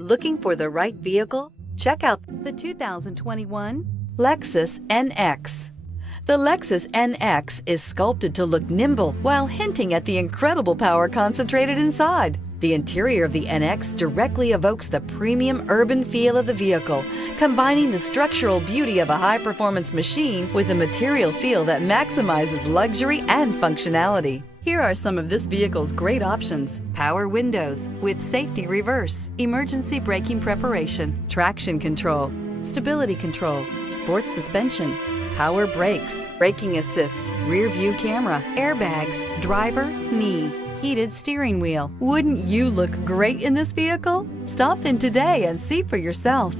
Looking for the right vehicle? Check out the 2021 Lexus NX. The Lexus NX is sculpted to look nimble while hinting at the incredible power concentrated inside. The interior of the NX directly evokes the premium urban feel of the vehicle, combining the structural beauty of a high-performance machine with a material feel that maximizes luxury and functionality. Here are some of this vehicle's great options: power windows with safety reverse, emergency braking preparation, traction control, stability control, sports suspension, power brakes, braking assist, rear view camera, airbags, driver, knee, heated steering wheel. Wouldn't you look great in this vehicle? Stop in today and see for yourself.